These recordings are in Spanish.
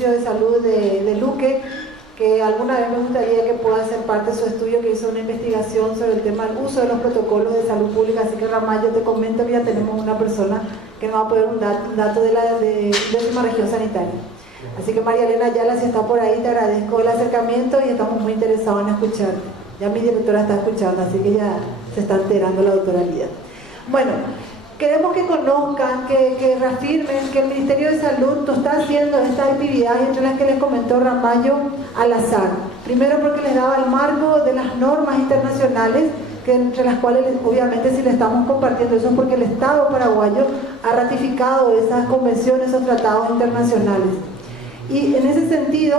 Servicio de Salud de Luque, que alguna vez me gustaría que pueda ser parte de su estudio, que hizo una investigación sobre el tema del uso de los protocolos de salud pública. Así que Ramal, yo te comento que ya tenemos una persona que nos va a poner un dato de la décima región sanitaria. Así que María Elena Ayala, si está por ahí, te agradezco el acercamiento y estamos muy interesados en escucharte. Ya mi directora está escuchando, así que ya se está enterando la doctora Lía. Bueno, queremos que conozcan, que reafirmen que el Ministerio de Salud no está haciendo estas actividades, entre las que les comentó Ramallo, al azar. Primero porque les daba el marco de las normas internacionales, que entre las cuales obviamente si le estamos compartiendo eso es porque el Estado paraguayo ha ratificado esas convenciones, esos tratados internacionales. Y en ese sentido,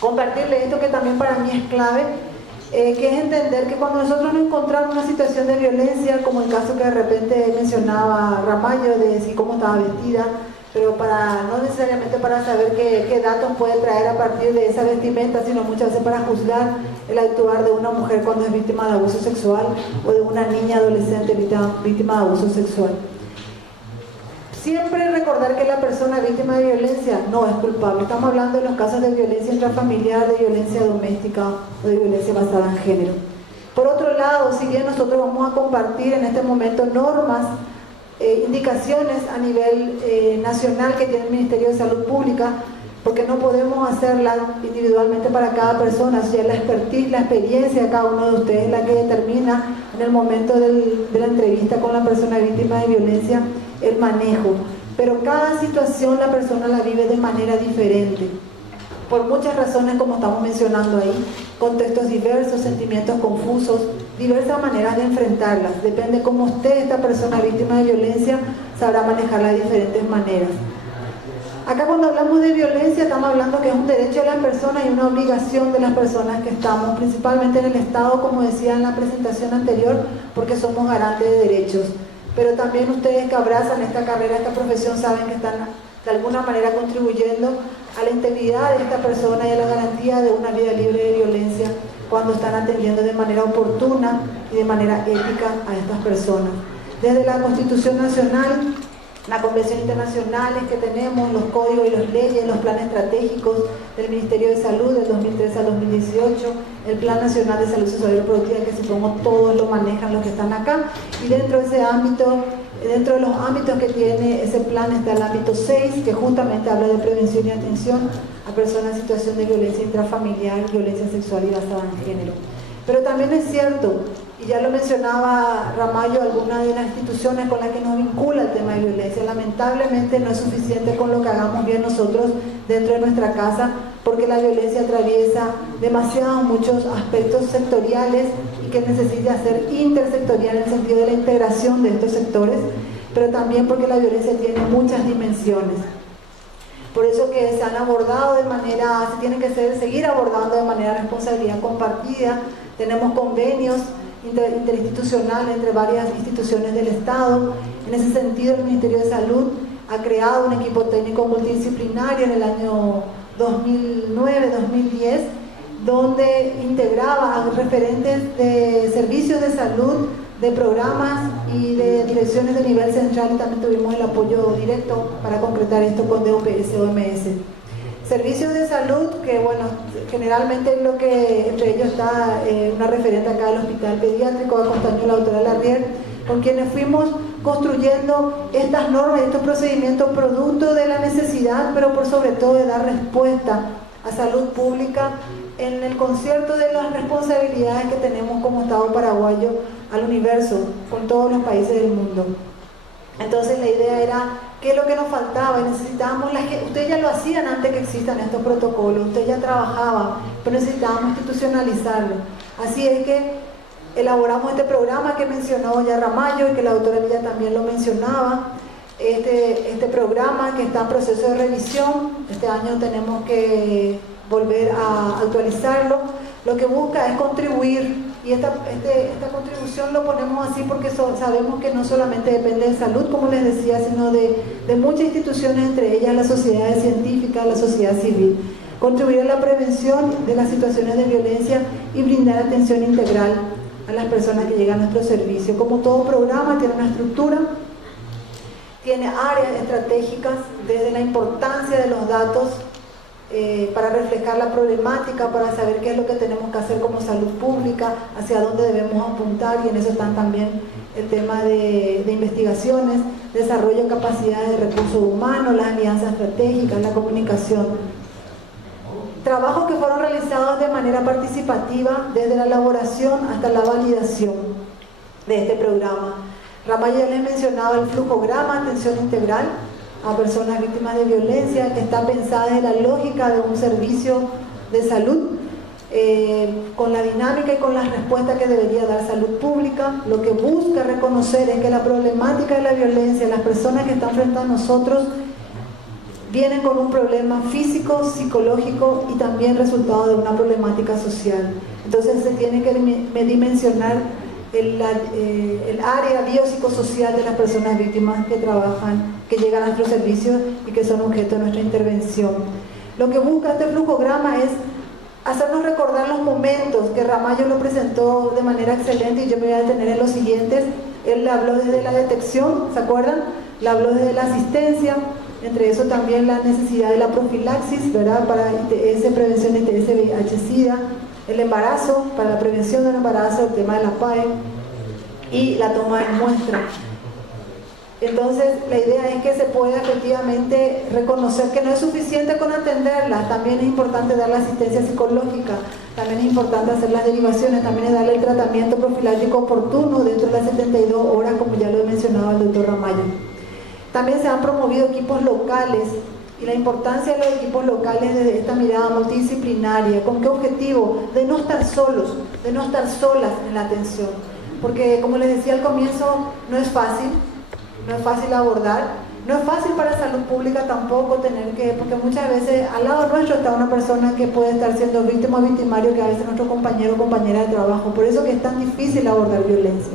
compartirle esto que también para mí es clave, que es entender que cuando nosotros nos encontramos en una situación de violencia, como el caso que de repente mencionaba Ramallo, de decir cómo estaba vestida, pero no necesariamente para saber qué datos puede traer a partir de esa vestimenta, sino muchas veces para juzgar el actuar de una mujer cuando es víctima de abuso sexual o de una niña adolescente víctima de abuso sexual. Siempre recordar que la persona víctima de violencia no es culpable. Estamos hablando de los casos de violencia intrafamiliar, de violencia doméstica o de violencia basada en género. Por otro lado, si bien nosotros vamos a compartir en este momento normas, indicaciones a nivel nacional que tiene el Ministerio de Salud Pública, porque no podemos hacerlas individualmente para cada persona, ya la expertise, la experiencia de cada uno de ustedes es la que determina en el momento de la entrevista con la persona víctima de violencia el manejo, pero cada situación la persona la vive de manera diferente, por muchas razones como estamos mencionando ahí, contextos diversos, sentimientos confusos, diversas maneras de enfrentarlas, depende cómo usted, esta persona víctima de violencia, sabrá manejarla de diferentes maneras. Acá cuando hablamos de violencia estamos hablando que es un derecho de las personas y una obligación de las personas que estamos, principalmente en el Estado, como decía en la presentación anterior, porque somos garantes de derechos. Pero también ustedes que abrazan esta carrera, esta profesión, saben que están de alguna manera contribuyendo a la integridad de esta persona y a la garantía de una vida libre de violencia cuando están atendiendo de manera oportuna y de manera ética a estas personas. Desde la Constitución Nacional, las convenciones internacionales que tenemos, los códigos y las leyes, los planes estratégicos del Ministerio de Salud del 2013 al 2018, el Plan Nacional de Salud Sexual y Reproductiva, que supongo todos lo manejan los que están acá, y dentro de ese ámbito, dentro de los ámbitos que tiene ese plan está el ámbito 6, que justamente habla de prevención y atención a personas en situación de violencia intrafamiliar, violencia sexual y basada en género. Pero también es cierto, y ya lo mencionaba Ramallo, algunas de las instituciones con las que nos vincula el tema de violencia, lamentablemente no es suficiente con lo que hagamos bien nosotros dentro de nuestra casa, porque la violencia atraviesa muchos aspectos sectoriales y que necesita ser intersectorial en el sentido de la integración de estos sectores, pero también porque la violencia tiene muchas dimensiones. Por eso que se han abordado se tienen que seguir abordando de manera de responsabilidad compartida. Tenemos convenios interinstitucionales entre varias instituciones del Estado. En ese sentido, el Ministerio de Salud ha creado un equipo técnico multidisciplinario en el año 2009-2010, donde integraba a referentes de servicios de salud, de programas y de direcciones de nivel central, y también tuvimos el apoyo directo para concretar esto con DOPS-OMS. Servicios de salud, que bueno, generalmente es lo que entre ellos está una referente acá del Hospital Pediátrico, acompañó la doctora Larrier, con quienes fuimos construyendo estas normas, estos procedimientos producto de la necesidad, pero por sobre todo de dar respuesta a salud pública en el concierto de las responsabilidades que tenemos como Estado paraguayo al universo, con todos los países del mundo. Entonces la idea era, ¿qué es lo que nos faltaba? Necesitábamos, ustedes ya lo hacían antes que existan estos protocolos, ustedes ya trabajaban, pero necesitábamos institucionalizarlo. Así es que elaboramos este programa que mencionó ya Ramallo y que la doctora Villa también lo mencionaba, este programa que está en proceso de revisión. Este año tenemos que volver a actualizarlo. Lo que busca es contribuir, y esta contribución lo ponemos así porque sabemos que no solamente depende de salud, como les decía, sino de muchas instituciones, entre ellas las sociedades científicas, la sociedad civil. Contribuir a la prevención de las situaciones de violencia y brindar atención integral a las personas que llegan a nuestro servicio. Como todo programa tiene una estructura, tiene áreas estratégicas, desde la importancia de los datos para reflejar la problemática, para saber qué es lo que tenemos que hacer como salud pública, hacia dónde debemos apuntar, y en eso están también el tema de investigaciones, desarrollo de capacidades de recursos humanos, las alianzas estratégicas, la comunicación. Trabajos que fueron realizados de manera participativa desde la elaboración hasta la validación de este programa. Ramallo ya les mencionaba el flujograma, atención integral a personas víctimas de violencia, que está pensada en la lógica de un servicio de salud, con la dinámica y con las respuestas que debería dar salud pública. Lo que busca reconocer es que la problemática de la violencia, las personas que están frente a nosotros, vienen con un problema físico, psicológico y también resultado de una problemática social. Entonces se tiene que dimensionar el área biopsicosocial de las personas víctimas que trabajan, que llegan a nuestros servicios y que son objeto de nuestra intervención. Lo que busca este flujograma es hacernos recordar los momentos que Ramallo lo presentó de manera excelente, y yo me voy a detener en los siguientes. Él habló desde la detección, ¿se acuerdan? Le habló desde la asistencia, entre eso también la necesidad de la profilaxis, ¿verdad? Para ITS, prevención de ITS, VIH-Sida, el embarazo, para la prevención del embarazo, el tema de la PAE y la toma de muestra. Entonces, la idea es que se pueda efectivamente reconocer que no es suficiente con atenderla, también es importante dar la asistencia psicológica, también es importante hacer las derivaciones, también es darle el tratamiento profiláctico oportuno dentro de las 72 horas, como ya lo he mencionado el doctor Ramallo. También se han promovido equipos locales, y la importancia de los equipos locales desde esta mirada multidisciplinaria. ¿Con qué objetivo? De no estar solos, de no estar solas en la atención. Porque, como les decía al comienzo, no es fácil abordar, no es fácil para salud pública tampoco tener que, porque muchas veces al lado nuestro está una persona que puede estar siendo víctima o victimario, que a veces es nuestro compañero o compañera de trabajo. Por eso que es tan difícil abordar violencia.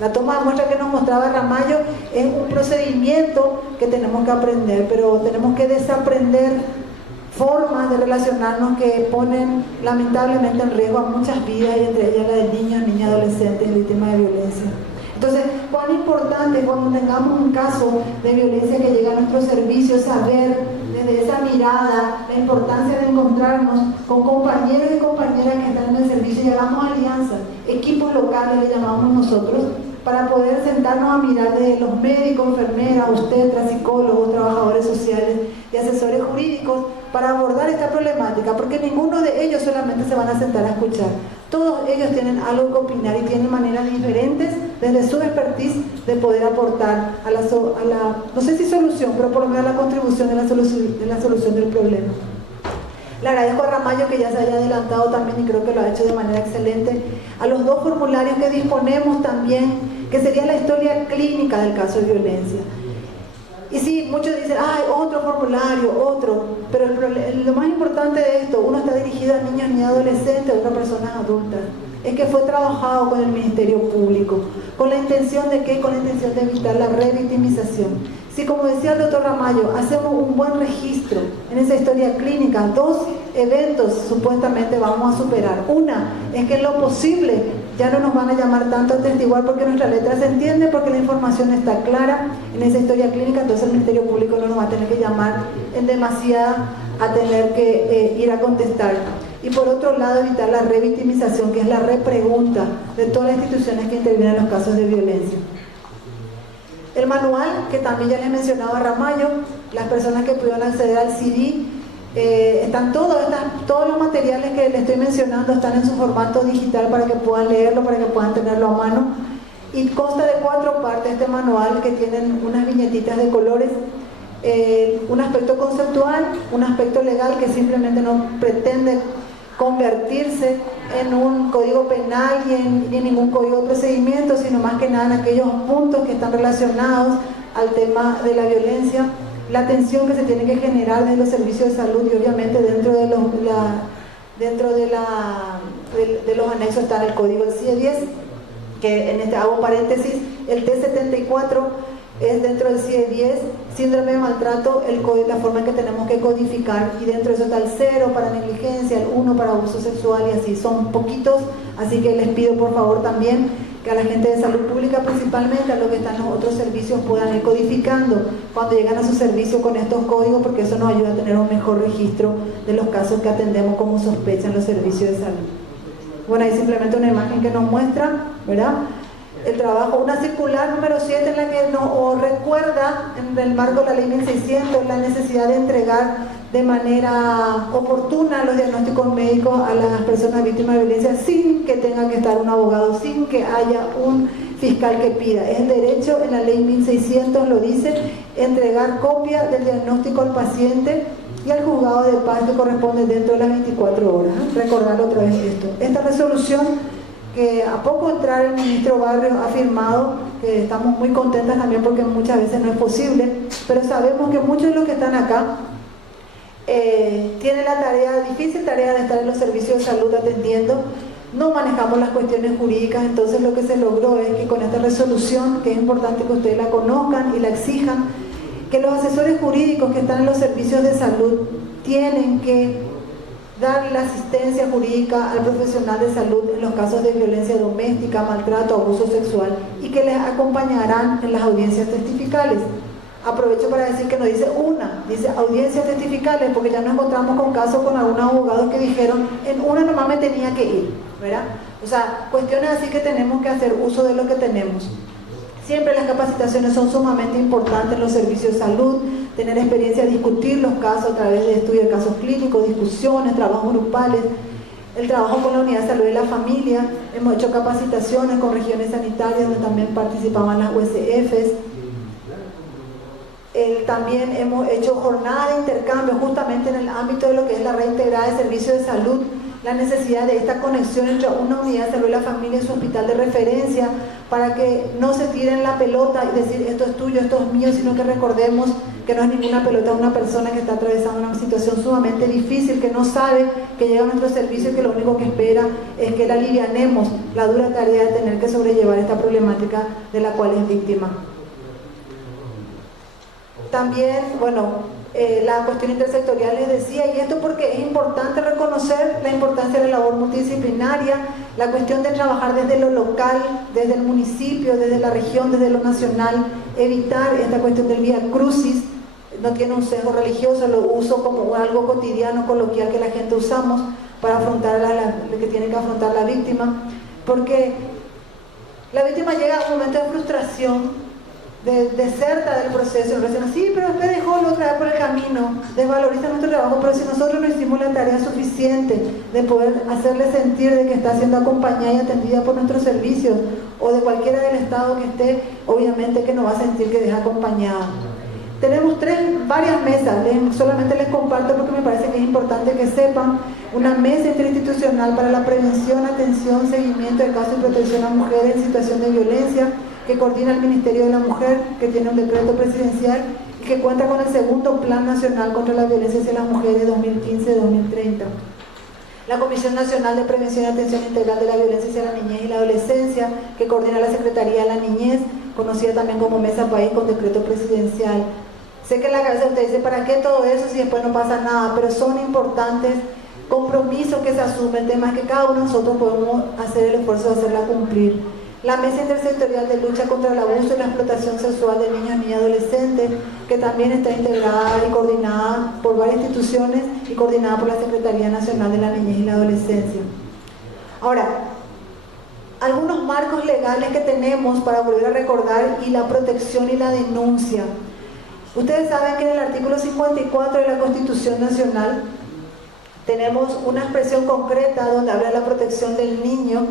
La toma de muestra que nos mostraba Ramallo es un procedimiento que tenemos que aprender, pero tenemos que desaprender formas de relacionarnos que ponen lamentablemente en riesgo a muchas vidas, y entre ellas la de niños, niñas, adolescentes víctimas de violencia. Entonces, cuán importante cuando tengamos un caso de violencia que llega a nuestro servicio, saber desde esa mirada la importancia de encontrarnos con compañeros y compañeras que están en el servicio, y hagamos alianzas, equipos locales le llamamos nosotros, para poder sentarnos a mirar de los médicos, enfermeras, obstetras, psicólogos, trabajadores sociales y asesores jurídicos para abordar esta problemática, porque ninguno de ellos solamente se van a sentar a escuchar. Todos ellos tienen algo que opinar y tienen maneras diferentes desde su expertise de poder aportar a la no sé si solución, pero por lo menos a la contribución de la solución del problema. Le agradezco a Ramallo que ya se haya adelantado también, y creo que lo ha hecho de manera excelente, a los dos formularios que disponemos también, que sería la historia clínica del caso de violencia. Y sí, muchos dicen, ay, otro formulario, otro, pero lo más importante de esto, uno está dirigido a niños ni adolescentes, otras personas adultas, es que fue trabajado con el Ministerio Público, con la intención de ¿qué? Con la intención de evitar la revictimización. Si, como decía el doctor Ramallo, hacemos un buen registro en esa historia clínica, dos eventos supuestamente vamos a superar. Una es que en lo posible ya no nos van a llamar tanto a testiguar, porque nuestra letra se entiende, porque la información está clara en esa historia clínica, entonces el Ministerio Público no nos va a tener que llamar en demasía a tener que ir a contestar. Y por otro lado, evitar la revictimización, que es la repregunta de todas las instituciones que intervienen en los casos de violencia. El manual, que también ya les mencionaba Ramallo, las personas que pudieron acceder al CD, están todos los materiales que les estoy mencionando están en su formato digital para que puedan leerlo, para que puedan tenerlo a mano, y consta de 4 partes este manual, que tienen unas viñetitas de colores, un aspecto conceptual, un aspecto legal que simplemente no pretende convertirse en un código penal ni en ningún código de procedimiento, sino más que nada en aquellos puntos que están relacionados al tema de la violencia, la atención que se tiene que generar desde los servicios de salud, y obviamente dentro de los anexos está el código del CIE-10, que en este hago paréntesis, el T74 es dentro del CIE-10, síndrome de maltrato, la forma en que tenemos que codificar, y dentro de eso está el 0 para negligencia, el 1 para abuso sexual, y así son poquitos, así que les pido por favor también que a la gente de salud pública, principalmente a los que están en los otros servicios, puedan ir codificando cuando llegan a su servicio con estos códigos, porque eso nos ayuda a tener un mejor registro de los casos que atendemos como sospecha en los servicios de salud. Bueno, ahí simplemente una imagen que nos muestra, ¿verdad?, el trabajo, una circular número 7 en la que nos recuerda, en el marco de la ley 1600, la necesidad de entregar de manera oportuna los diagnósticos médicos a las personas víctimas de violencia sin que tenga que estar un abogado, sin que haya un fiscal que pida. Es el derecho, en la ley 1600 lo dice, entregar copia del diagnóstico al paciente y al juzgado de paz que corresponde dentro de las 24 horas. Recordar otra vez esto. Esta resolución, que a poco entrar el ministro Barrios ha firmado, que estamos muy contentas también porque muchas veces no es posible, pero sabemos que muchos de los que están acá tienen la difícil tarea de estar en los servicios de salud atendiendo, no manejamos las cuestiones jurídicas. Entonces lo que se logró es que con esta resolución, que es importante que ustedes la conozcan y la exijan, que los asesores jurídicos que están en los servicios de salud tienen que dar la asistencia jurídica al profesional de salud en los casos de violencia doméstica, maltrato, abuso sexual, y que les acompañarán en las audiencias testificales. Aprovecho para decir que no dice una, dice audiencias testificales, porque ya nos encontramos con casos con algunos abogados que dijeron, en una nomás me tenía que ir, ¿verdad? O sea, cuestiones así que tenemos que hacer uso de lo que tenemos. Siempre las capacitaciones son sumamente importantes en los servicios de salud, tener experiencia, discutir los casos a través de estudios de casos clínicos, discusiones, trabajos grupales, el trabajo con la unidad de salud de la familia. Hemos hecho capacitaciones con regiones sanitarias donde también participaban las USFs. También hemos hecho jornadas de intercambio justamente en el ámbito de lo que es la red integrada de servicios de salud, la necesidad de esta conexión entre una unidad de salud de la familia y su hospital de referencia, para que no se tiren la pelota y decir esto es tuyo, esto es mío, sino que recordemos que no es ninguna pelota, es una persona que está atravesando una situación sumamente difícil, que no sabe que llega a nuestro servicio y que lo único que espera es que la alivianemos la dura tarea de tener que sobrellevar esta problemática de la cual es víctima. También, bueno, la cuestión intersectorial les decía, y esto porque es importante reconocer la importancia de la labor multidisciplinaria, la cuestión de trabajar desde lo local, desde el municipio, desde la región, desde lo nacional, evitar esta cuestión del vía crucis, no tiene un sesgo religioso, lo uso como algo cotidiano, coloquial que la gente usamos para afrontar lo que tiene que afrontar la víctima, porque la víctima llega a un momento de frustración, deserta del proceso, y dicen, sí, pero usted dejó la otra vez por el camino, desvaloriza nuestro trabajo, pero si nosotros no hicimos la tarea suficiente de poder hacerle sentir de que está siendo acompañada y atendida por nuestros servicios, o de cualquiera del estado que esté, obviamente que no va a sentir que deja acompañada. Tenemos varias mesas, solamente les comparto porque me parece que es importante que sepan. Una mesa interinstitucional para la prevención, atención, seguimiento de casos y protección a mujeres en situación de violencia, que coordina el Ministerio de la Mujer, que tiene un decreto presidencial y que cuenta con el segundo Plan Nacional contra la Violencia hacia las Mujeres 2015-2030. La Comisión Nacional de Prevención y Atención Integral de la Violencia hacia la Niñez y la Adolescencia, que coordina la Secretaría de la Niñez, conocida también como Mesa País con decreto presidencial. Sé que en la cabeza usted dice, ¿para qué todo eso si después no pasa nada? Pero son importantes compromisos que se asumen, temas que cada uno de nosotros podemos hacer el esfuerzo de hacerla cumplir. La Mesa Intersectorial de Lucha contra el Abuso y la Explotación Sexual de Niños, Niñas y Adolescentes, que también está integrada y coordinada por varias instituciones y coordinada por la Secretaría Nacional de la Niñez y la Adolescencia. Ahora, algunos marcos legales que tenemos para volver a recordar, y la protección y la denuncia. Ustedes saben que en el artículo 54 de la Constitución Nacional tenemos una expresión concreta donde habla de la protección del niño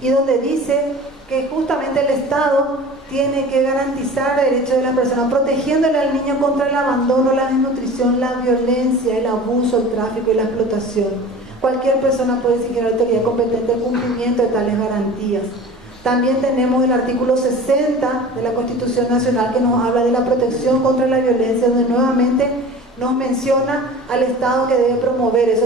y donde dice que justamente el Estado tiene que garantizar el derecho de las personas, protegiéndole al niño contra el abandono, la desnutrición, la violencia, el abuso, el tráfico y la explotación. Cualquier persona puede exigir a la autoridad competente el cumplimiento de tales garantías. También tenemos el artículo 60 de la Constitución Nacional que nos habla de la protección contra la violencia, donde nuevamente nos menciona al Estado que debe promover eso.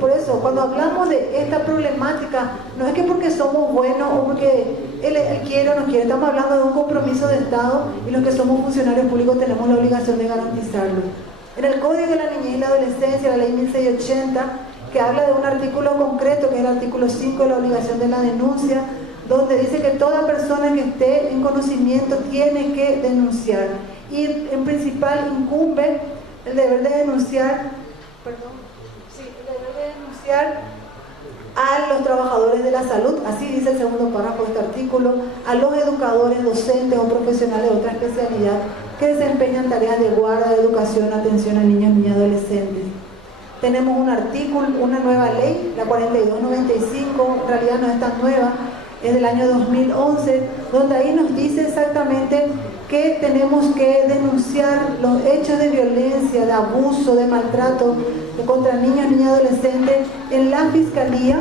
Por eso, cuando hablamos de esta problemática, no es que porque somos buenos o porque él quiere o no quiere, estamos hablando de un compromiso de Estado y los que somos funcionarios públicos tenemos la obligación de garantizarlo. En el Código de la Niñez y la Adolescencia, la Ley 1680, que habla de un artículo concreto, que es el artículo 5 de la obligación de la denuncia, donde dice que toda persona que esté en conocimiento tiene que denunciar. Y en principal incumbe el deber de denunciar, a los trabajadores de la salud, así dice el segundo párrafo de este artículo, a los educadores, docentes o profesionales de otra especialidad que desempeñan tareas de guarda, de educación, atención a niños, niñas y adolescentes. Tenemos un artículo, una nueva ley, la 4295, en realidad no es tan nueva, es del año 2011, donde ahí nos dice exactamente que tenemos que denunciar los hechos de violencia, de abuso, de maltrato contra niños, niñas y adolescentes en la Fiscalía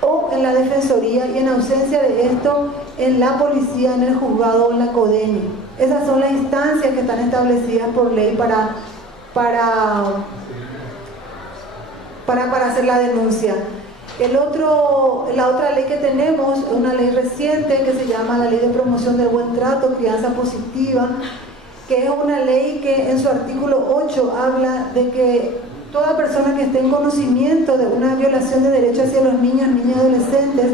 o en la Defensoría, y en ausencia de esto en la Policía, en el Juzgado o en la CODENI. Esas son las instancias que están establecidas por ley para hacer la denuncia. La otra ley que tenemos es una ley reciente que se llama la Ley de Promoción del Buen Trato, Crianza Positiva, que es una ley que en su artículo 8 habla de que toda persona que esté en conocimiento de una violación de derechos hacia los niños, niñas y adolescentes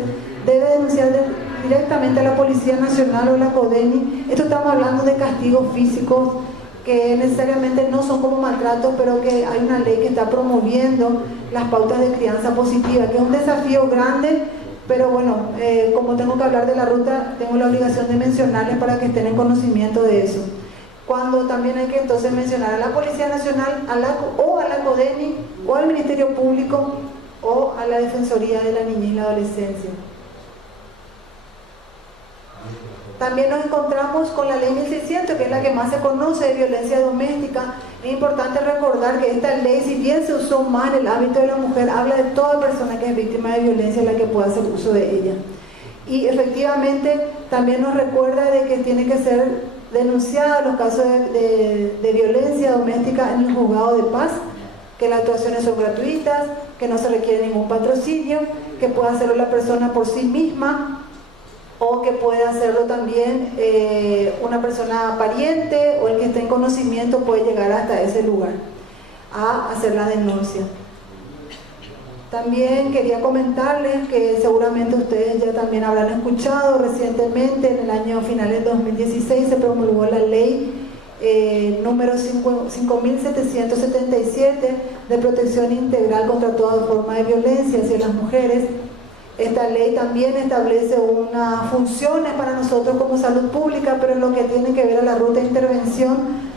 debe denunciar directamente a la Policía Nacional o la CODENI. Esto estamos hablando de castigos físicos que necesariamente no son como maltrato, pero que hay una ley que está promoviendo las pautas de crianza positiva, que es un desafío grande, pero bueno, como tengo que hablar de la ruta, tengo la obligación de mencionarles para que estén en conocimiento de eso. Cuando también hay que entonces mencionar a la Policía Nacional, a la CODENI, o al Ministerio Público, o a la Defensoría de la Niñez y la Adolescencia. También nos encontramos con la Ley 1600, que es la que más se conoce de violencia doméstica. Es importante recordar que esta ley, si bien se usó más en el ámbito de la mujer, habla de toda persona que es víctima de violencia, la que pueda hacer uso de ella. Y efectivamente también nos recuerda de que tiene que ser denunciada los casos de violencia doméstica en el juzgado de paz, que las actuaciones son gratuitas, que no se requiere ningún patrocinio, que pueda hacerlo la persona por sí misma, o que puede hacerlo también una persona pariente, o el que esté en conocimiento puede llegar hasta ese lugar a hacer la denuncia. También quería comentarles que seguramente ustedes ya también habrán escuchado recientemente, en el año final del 2016 se promulgó la ley número 5.777 de protección integral contra toda forma de violencia hacia las mujeres. Esta ley también establece unas funciones para nosotros como salud pública, pero en lo que tiene que ver a la ruta de intervención,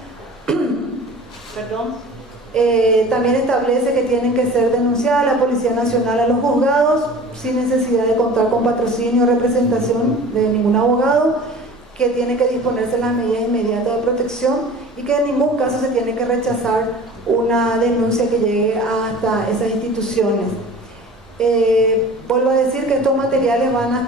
también establece que tienen que ser denunciadas la Policía Nacional a los juzgados sin necesidad de contar con patrocinio o representación de ningún abogado, que tiene que disponerse las medidas inmediatas de protección y que en ningún caso se tiene que rechazar una denuncia que llegue hasta esas instituciones. Vuelvo a decir que estos materiales van a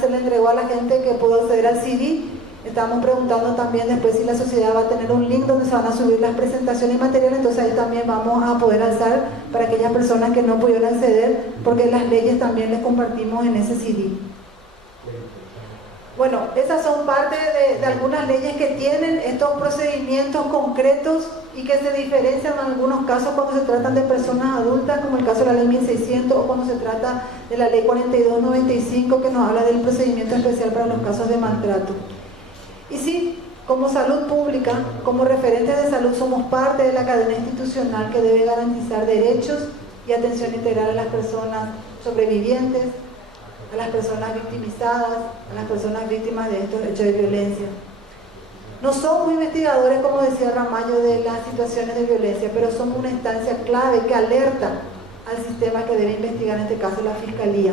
se le entregó a la gente que pudo acceder al CD. Estamos preguntando también después si la sociedad va a tener un link donde se van a subir las presentaciones y materiales, entonces ahí también vamos a poder alzar para aquellas personas que no pudieron acceder, porque las leyes también les compartimos en ese CD. Bueno, esas son parte de algunas leyes que tienen estos procedimientos concretos y que se diferencian en algunos casos cuando se tratan de personas adultas, como el caso de la ley 1600, o cuando se trata de la ley 4295, que nos habla del procedimiento especial para los casos de maltrato. Y sí, como salud pública, como referentes de salud, somos parte de la cadena institucional que debe garantizar derechos y atención integral a las personas sobrevivientes, a las personas victimizadas, a las personas víctimas de estos hechos de violencia. No somos investigadores, como decía Ramallo, de las situaciones de violencia, pero somos una instancia clave que alerta al sistema que debe investigar, en este caso la Fiscalía.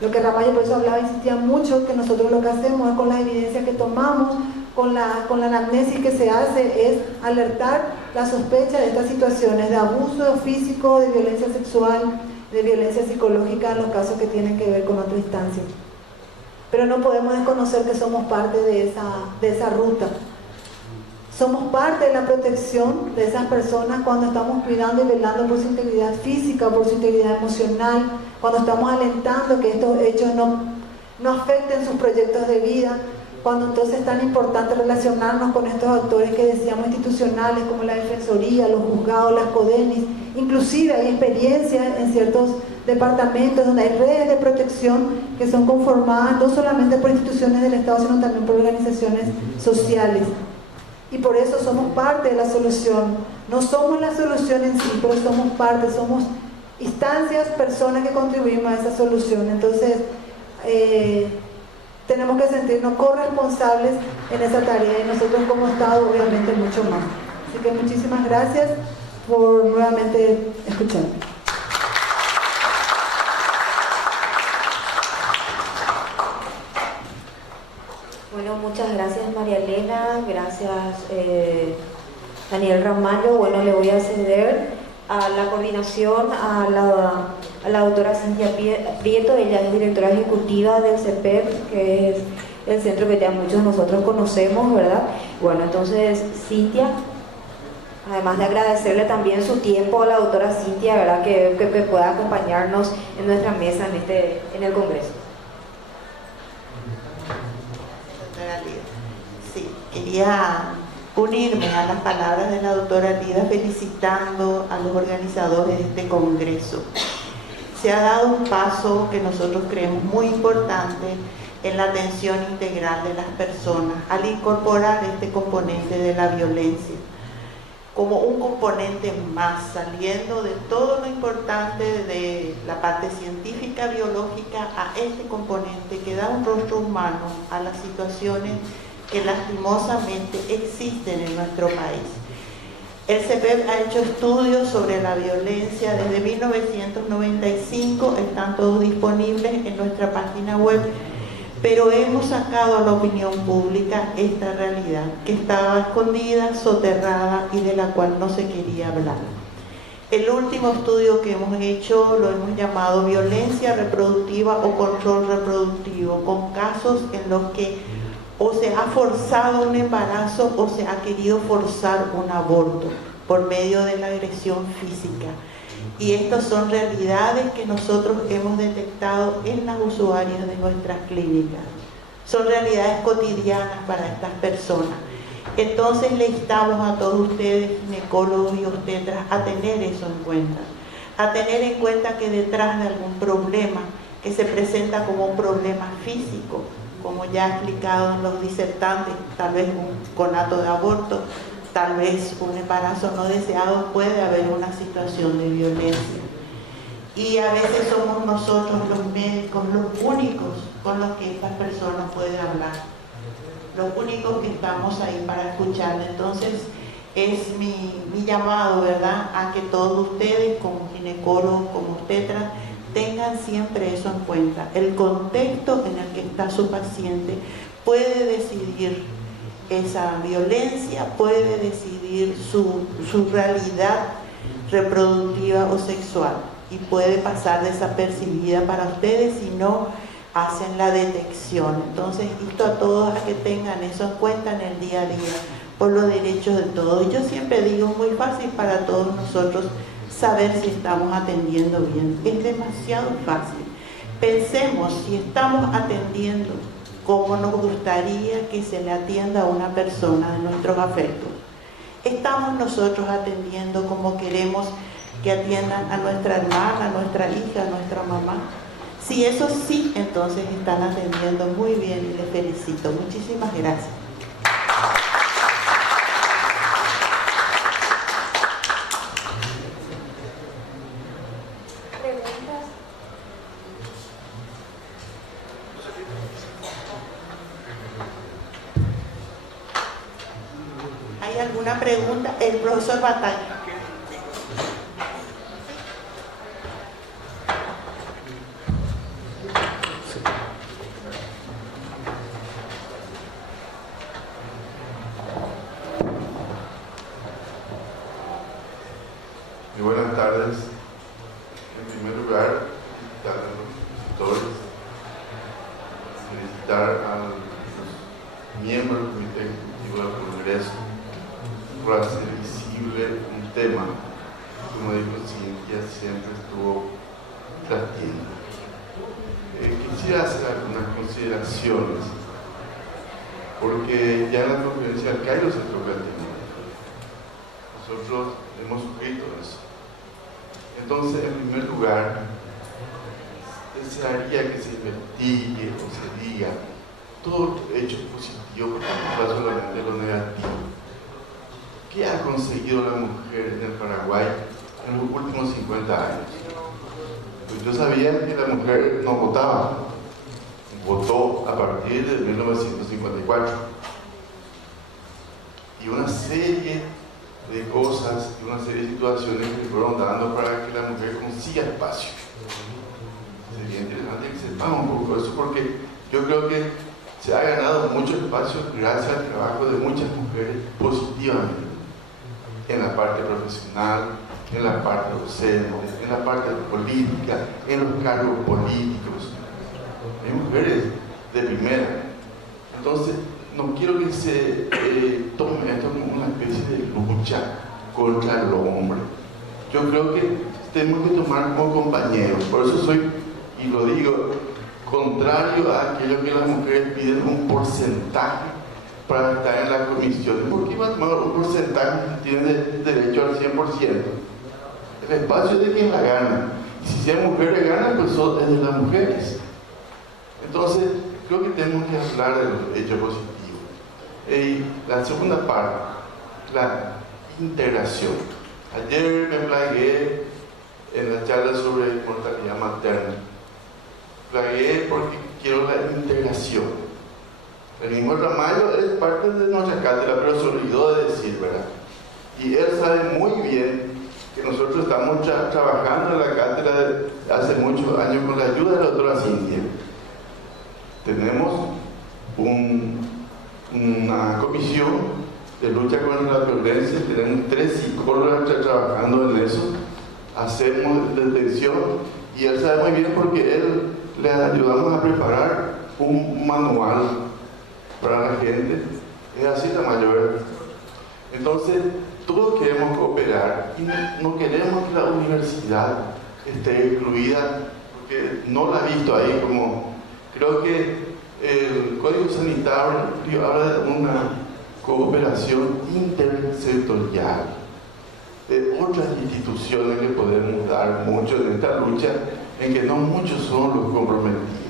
Lo que Ramallo por eso hablaba, insistía mucho, que nosotros lo que hacemos es, con las evidencias que tomamos, con la anamnesis que se hace, es alertar la sospecha de estas situaciones de abuso físico, de violencia sexual, de violencia psicológica en los casos que tienen que ver con otra instancia. Pero no podemos desconocer que somos parte de esa ruta. Somos parte de la protección de esas personas cuando estamos cuidando y velando por su integridad física, por su integridad emocional, cuando estamos alentando que estos hechos no afecten sus proyectos de vida, cuando entonces es tan importante relacionarnos con estos actores que decíamos institucionales como la Defensoría, los juzgados, las CODENIS, inclusive hay experiencias en ciertos departamentos donde hay redes de protección que son conformadas no solamente por instituciones del Estado, sino también por organizaciones sociales. Y por eso somos parte de la solución. No somos la solución en sí, pero somos parte, somos instancias, personas que contribuimos a esa solución. Entonces, tenemos que sentirnos corresponsables en esa tarea y nosotros como Estado obviamente mucho más. Así que muchísimas gracias por nuevamente escuchar. Bueno, muchas gracias María Elena, gracias Daniel Ramallo. Bueno, le voy a ceder a la coordinación a la doctora Cintia Prieto. Ella es directora ejecutiva del CEPEP, que es el centro que ya muchos de nosotros conocemos, ¿verdad? Bueno, entonces Cintia, además de agradecerle también su tiempo a la doctora Cintia, ¿verdad? Que pueda acompañarnos en nuestra mesa en el Congreso. Sí, quería unirme a las palabras de la doctora Lida felicitando a los organizadores de este congreso. Se ha dado un paso que nosotros creemos muy importante en la atención integral de las personas al incorporar este componente de la violencia como un componente más, saliendo de todo lo importante de la parte científica biológica a este componente que da un rostro humano a las situaciones que lastimosamente existen en nuestro país. El CEPEP ha hecho estudios sobre la violencia desde 1995, están todos disponibles en nuestra página web, pero hemos sacado a la opinión pública esta realidad que estaba escondida, soterrada y de la cual no se quería hablar. El último estudio que hemos hecho lo hemos llamado violencia reproductiva o control reproductivo, con casos en los que o se ha forzado un embarazo o se ha querido forzar un aborto por medio de la agresión física. Y estas son realidades que nosotros hemos detectado en las usuarias de nuestras clínicas. Son realidades cotidianas para estas personas. Entonces le instamos a todos ustedes, ginecólogos y obstetras, a tener eso en cuenta. A tener en cuenta que detrás de algún problema que se presenta como un problema físico, como ya ha explicado en los disertantes, tal vez un conato de aborto, tal vez un embarazo no deseado, puede haber una situación de violencia. Y a veces somos nosotros los médicos los únicos con los que estas personas pueden hablar, los únicos que estamos ahí para escuchar. Entonces es mi llamado, ¿verdad?, a que todos ustedes como ginecólogos, como obstetras, tengan siempre eso en cuenta. El contexto en el que está su paciente puede decidir esa violencia, puede decidir su realidad reproductiva o sexual y puede pasar desapercibida para ustedes si no hacen la detección. Entonces, insto a todos a que tengan eso en cuenta en el día a día por los derechos de todos. Yo siempre digo, es muy fácil para todos nosotros saber si estamos atendiendo bien. Es demasiado fácil. Pensemos si estamos atendiendo como nos gustaría que se le atienda a una persona de nuestros afectos. Estamos nosotros atendiendo como queremos que atiendan a nuestra hermana, a nuestra hija, a nuestra mamá. Si eso sí, entonces están atendiendo muy bien y les felicito. Muchísimas gracias. ¿Hay alguna pregunta? El profesor Batalla. Muy buenas tardes. En primer lugar, felicitar a los expositores, felicitar a los miembros del Comité Ejecutivo del Congreso por hacer visible un tema que, como dijo Cintia, siempre estuvo trastiendo. Quisiera hacer algunas consideraciones. porque ya en la conferencia del Cairo se toca el tema. Nosotros hemos sufrido eso. Entonces, en primer lugar, desearía que se investigue o se diga todo hecho positivo, porque no solamente lo negativo. ¿Qué ha conseguido la mujer en el Paraguay en los últimos 50 años? Pues yo sabía que la mujer no votaba, votó a partir de 1954. Y una serie de cosas y una serie de situaciones que fueron dando para que la mujer consiga espacio. Sería interesante que sepamos un poco eso, porque yo creo que se ha ganado mucho espacio gracias al trabajo de muchas mujeres positivamente, en la parte profesional, en la parte docente, en la parte política, en los cargos políticos. Hay mujeres de primera. Entonces, no quiero que se tome esto como una especie de lucha contra el hombre. Yo creo que tenemos que tomar como compañeros. Por eso soy, y lo digo, contrario a aquello que las mujeres piden un porcentaje para estar en la comisión. ¿Por qué va a tomar un porcentaje que tiene derecho al 100%? El espacio es de quien la gana. Y si sean mujeres ganan, pues es de las mujeres. Entonces, creo que tenemos que hablar de los hechos positivos. Y la segunda parte, la integración. Ayer me plagué en la charla sobre mortalidad materna. Plagué porque quiero la integración. El mismo Ramallo es parte de nuestra cátedra, pero se olvidó de decir, ¿verdad? Y él sabe muy bien que nosotros estamos trabajando en la cátedra de hace muchos años con la ayuda de la doctora Cintia. Tenemos una comisión de lucha contra la violencia, tenemos 3 psicólogas trabajando en eso, hacemos detención y él sabe muy bien porque él le ayudamos a preparar un manual para la gente, es así la mayor. Entonces, todos queremos cooperar y no queremos que la universidad esté excluida, porque no la he visto ahí como, creo que el Código Sanitario habla de una cooperación intersectorial, de otras instituciones que podemos dar mucho en esta lucha, en que no muchos son los comprometidos.